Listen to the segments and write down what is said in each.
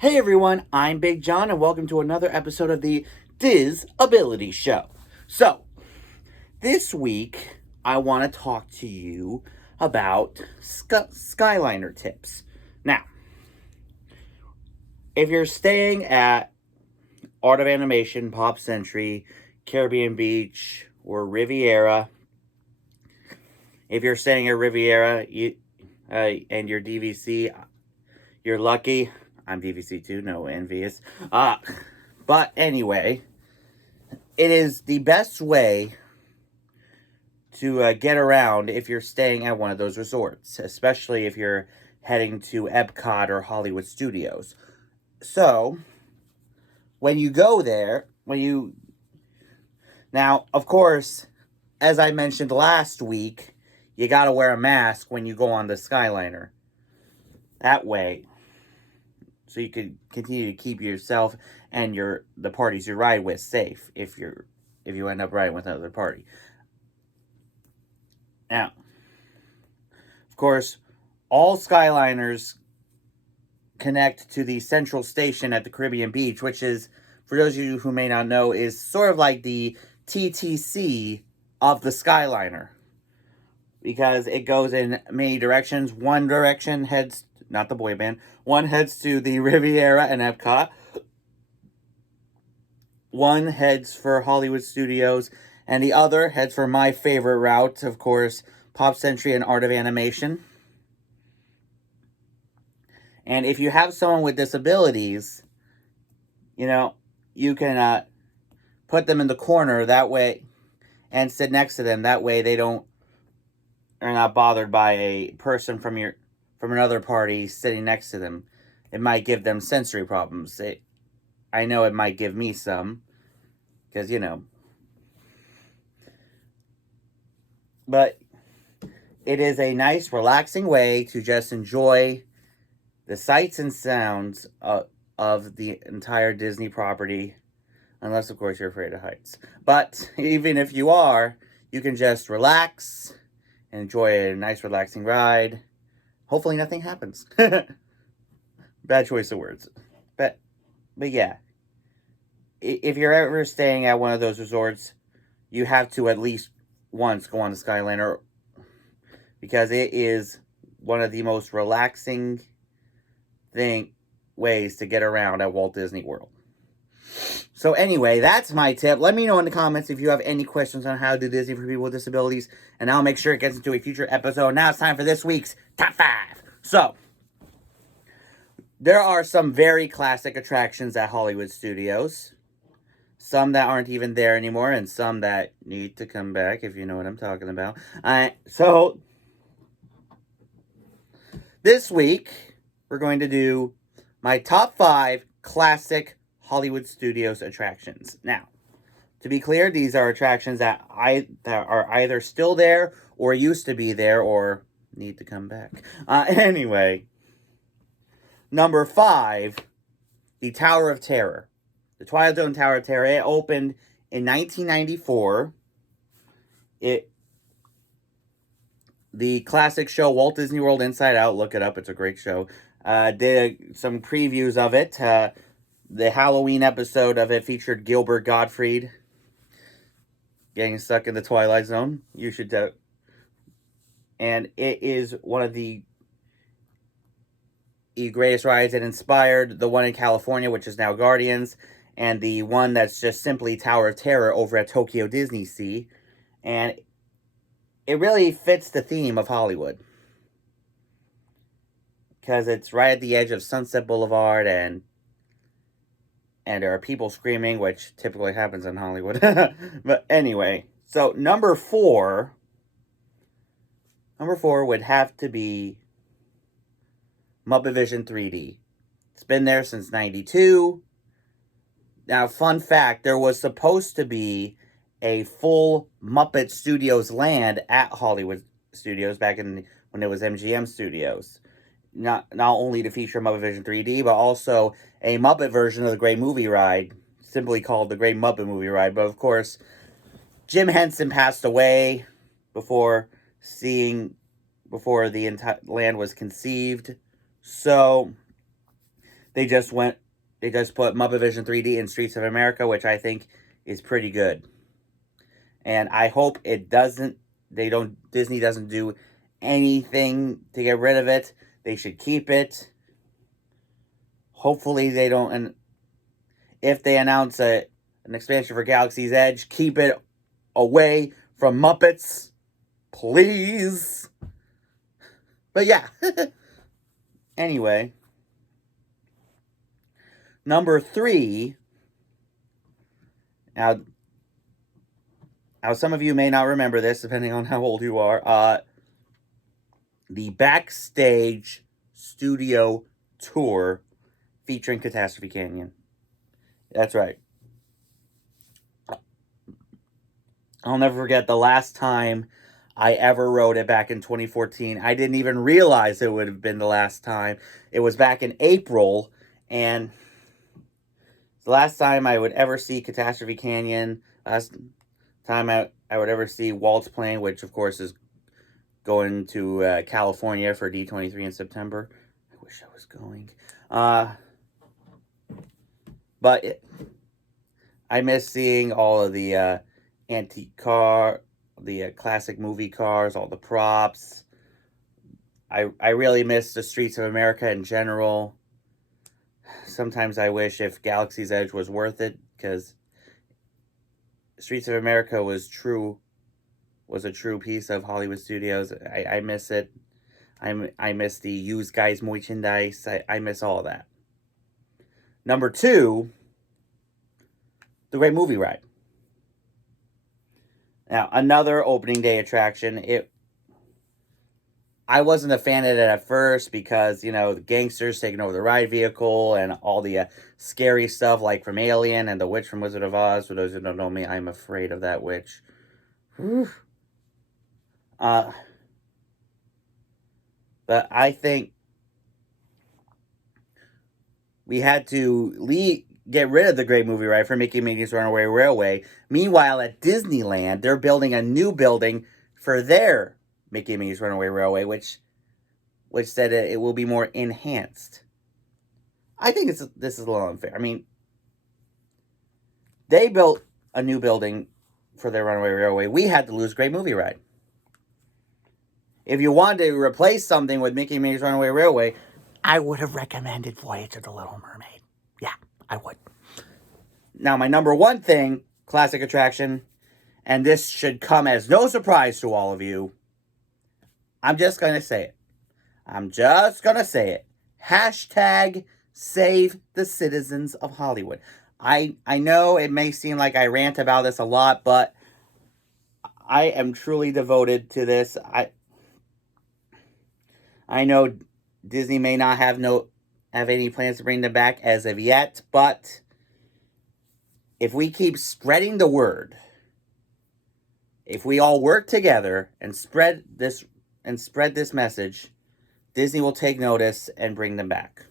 Hey everyone, I'm Big John, and welcome to another episode of the Diz Ability Show. So, this week I want to talk to you about Skyliner tips. Now, if you're staying at Art of Animation, Pop Century, Caribbean Beach, or Riviera, if you're staying at Riviera and you're DVC, you're lucky. I'm DVC too, no envious. But anyway, it is the best way to get around if you're staying at one of those resorts, especially if you're heading to Epcot or Hollywood Studios. So, when you go there, now, of course, as I mentioned last week, you gotta wear a mask when you go on the Skyliner. That way, so you can continue to keep yourself and the parties you ride with safe if you end up riding with another party. Now, of course, all Skyliners connect to the central station at the Caribbean Beach, which is, for those of you who may not know, is sort of like the TTC of the Skyliner. Because it goes in many directions. One direction heads, not the boy band, one heads to the Riviera and Epcot. One heads for Hollywood Studios, and the other heads for my favorite route, of course, Pop Century and Art of Animation. And if you have someone with disabilities, you can put them in the corner that way and sit next to them. That way they are not bothered by a person from another party sitting next to them. It might give them sensory problems. I know it might give me some, because, But it is a nice, relaxing way to just enjoy the sights and sounds of the entire Disney property. Unless, of course, you're afraid of heights. But even if you are, you can just relax and enjoy a nice, relaxing ride. Hopefully nothing happens. Bad choice of words. But yeah. If you're ever staying at one of those resorts, you have to at least once go on the Skyliner, because it is one of the most relaxing ways to get around at Walt Disney World. So anyway, that's my tip. Let me know in the comments if you have any questions on how to do Disney for people with disabilities, and I'll make sure it gets into a future episode. Now it's time for this week's Top 5. So, there are some very classic attractions at Hollywood Studios. Some that aren't even there anymore, and some that need to come back, if you know what I'm talking about. So, this week, we're going to do my top 5 classic Hollywood Studios attractions. Now, to be clear, these are attractions that are either still there, or used to be there, or need to come back. Anyway, number 5, the Tower of Terror. The Twilight Zone Tower of Terror. It opened in 1994. The classic show Walt Disney World Inside Out. Look it up. It's a great show. Did some previews of it. The Halloween episode of it featured Gilbert Gottfried getting stuck in the Twilight Zone. You should and it is one of the greatest rides. It inspired the one in California, which is now Guardians, and the one that's just simply Tower of Terror over at Tokyo Disney Sea. And it really fits the theme of Hollywood, because it's right at the edge of Sunset Boulevard, and there are people screaming, which typically happens in Hollywood. But anyway, so number 4 would have to be Muppet Vision 3D. It's been there since 92. Now, fun fact, there was supposed to be a full Muppet Studios land at Hollywood Studios back when it was MGM Studios. Not only to feature Muppet Vision 3D, but also a Muppet version of the Great Movie Ride, simply called the Great Muppet Movie Ride. But of course, Jim Henson passed away before the entire land was conceived. So They just put Muppet Vision 3D in Streets of America, which I think is pretty good. And I hope Disney doesn't do anything to get rid of it. They should keep it. Hopefully they don't, and if they announce an expansion for Galaxy's Edge, keep it away from Muppets, please. But yeah. Anyway, number 3. Now, some of you may not remember this, depending on how old you are. The Backstage Studio Tour featuring Catastrophe Canyon. That's right. I'll never forget the last time I ever rode it back in 2014. I didn't even realize it would have been the last time. It was back in April, and the last time I would ever see Catastrophe Canyon, last time I would ever see Walt's Plane, which of course is going to California for D23 in September. I wish I was going. But I miss seeing all of the antique car, the classic movie cars, all the props. I really miss the Streets of America in general. Sometimes I wish if Galaxy's Edge was worth it, because Streets of America was a true piece of Hollywood Studios. I miss it. I miss the used guys merchandise. I miss all that. Number 2, the Great Movie Ride. Now, another opening day attraction. I wasn't a fan of it at first because, the gangsters taking over the ride vehicle and all the scary stuff like from Alien and the witch from Wizard of Oz. For those who don't know me, I'm afraid of that witch. Whew. But I think we had to get rid of the Great Movie Ride for Mickey and Minnie's Runaway Railway. Meanwhile, at Disneyland, they're building a new building for their Mickey and Minnie's Runaway Railway, which said it will be more enhanced. I think this is a little unfair. I mean, they built a new building for their Runaway Railway. We had to lose Great Movie Ride. If you wanted to replace something with Mickey and Minnie's Runaway Railway, I would have recommended Voyage of the Little Mermaid. Yeah, I would. Now, my number 1 thing, classic attraction, and this should come as no surprise to all of you, I'm just going to say it. Hashtag save the citizens of Hollywood. I know it may seem like I rant about this a lot, but I am truly devoted to this. I know Disney may not have any plans to bring them back as of yet, but if we keep spreading the word, if we all work together and spread this message, Disney will take notice and bring them back.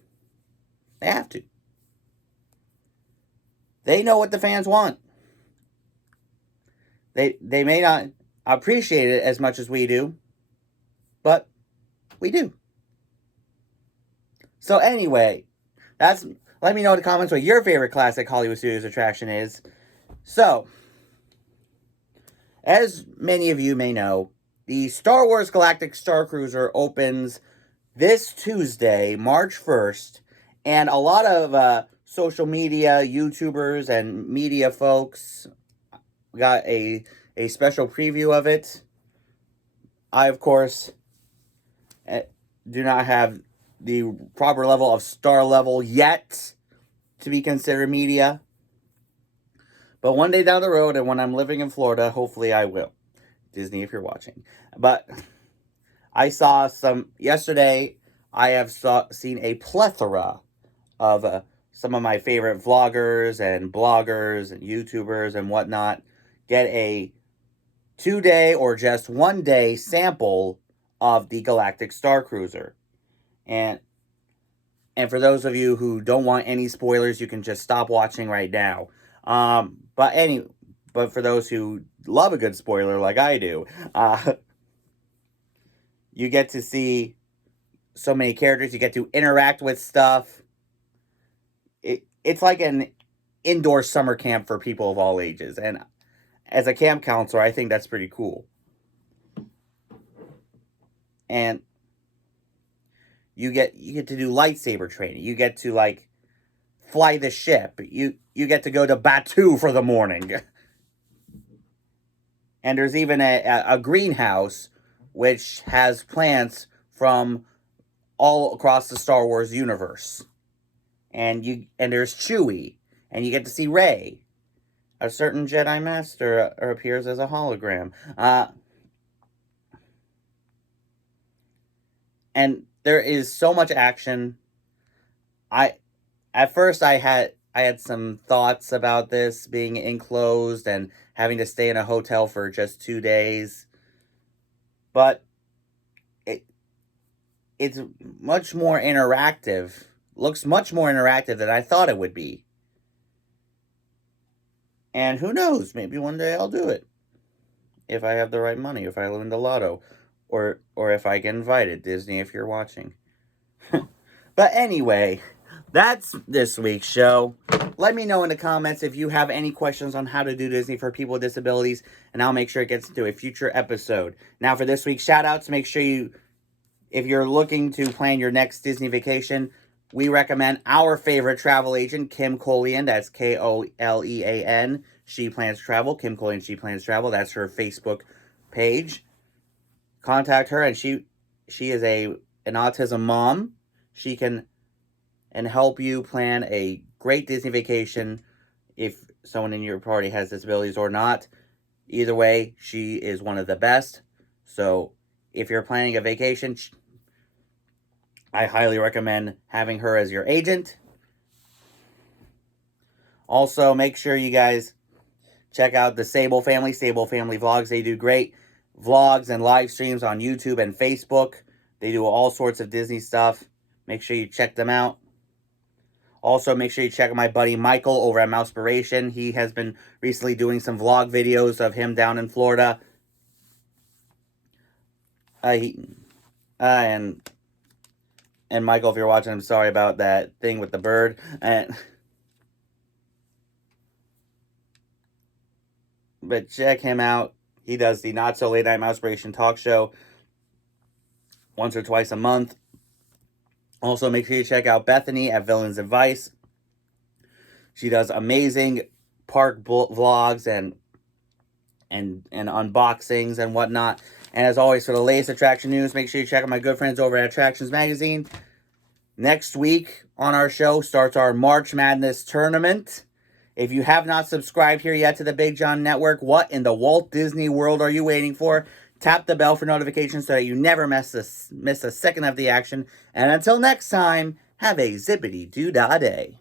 They have to. They know what the fans want. They may not appreciate it as much as we do, but we do. So anyway, let me know in the comments what your favorite classic Hollywood Studios attraction is. So, as many of you may know, the Star Wars Galactic Star Cruiser opens this Tuesday, March 1st, and a lot of social media, YouTubers, and media folks got a special preview of it. I, of course, do not have the proper level of star level yet to be considered media. But one day down the road, and when I'm living in Florida, hopefully I will. Disney, if you're watching. But I saw yesterday, I have seen a plethora of some of my favorite vloggers and bloggers and YouTubers and whatnot get a 2-day or just 1-day sample of the Galactic Star Cruiser. And for those of you who don't want any spoilers, you can just stop watching right now. But for those who love a good spoiler like I do, you get to see so many characters. You get to interact with stuff. it's like an indoor summer camp for people of all ages. And as a camp counselor, I think that's pretty cool. And you get to do lightsaber training. You get to like fly the ship. You get to go to Batu for the morning. And there's even a greenhouse which has plants from all across the Star Wars universe. And there's Chewie, and you get to see Rey. A certain Jedi Master appears as a hologram. And there is so much action. At first I had some thoughts about this being enclosed and having to stay in a hotel for just 2 days. But it's much more interactive. Looks much more interactive than I thought it would be. And who knows, maybe one day I'll do it. If I have the right money, if I win the lotto, or if I get invited. Disney, if you're watching. But anyway, that's this week's show. Let me know in the comments if you have any questions on how to do Disney for people with disabilities, and I'll make sure it gets into a future episode. Now for this week's shout-outs, make sure if you're looking to plan your next Disney vacation, we recommend our favorite travel agent, Kim Colean. That's Kolean. She Plans Travel. Kim Colean, She Plans Travel. That's her Facebook page. Contact her, and she is an autism mom. She can help you plan a great Disney vacation if someone in your party has disabilities or not. Either way, she is one of the best. So if you're planning a vacation, I highly recommend having her as your agent. Also, make sure you guys check out the Sable Family Vlogs. They do great vlogs and live streams on YouTube and Facebook. They do all sorts of Disney stuff. Make sure you check them out. Also, make sure you check out my buddy Michael over at Mousepiration. He has been recently doing some vlog videos of him down in Florida. And Michael, if you're watching, I'm sorry about that thing with the bird. But check him out. He does the Not So Late Night Mousepiration talk show once or twice a month. Also, make sure you check out Bethany at Villain's Advice. She does amazing park vlogs and unboxings and whatnot. And as always, for the latest attraction news, make sure you check out my good friends over at Attractions Magazine. Next week on our show starts our March Madness tournament. If you have not subscribed here yet to the Big John Network, what in the Walt Disney World are you waiting for? Tap the bell for notifications so that you never miss a second of the action. And until next time, have a zippity-doo-dah day.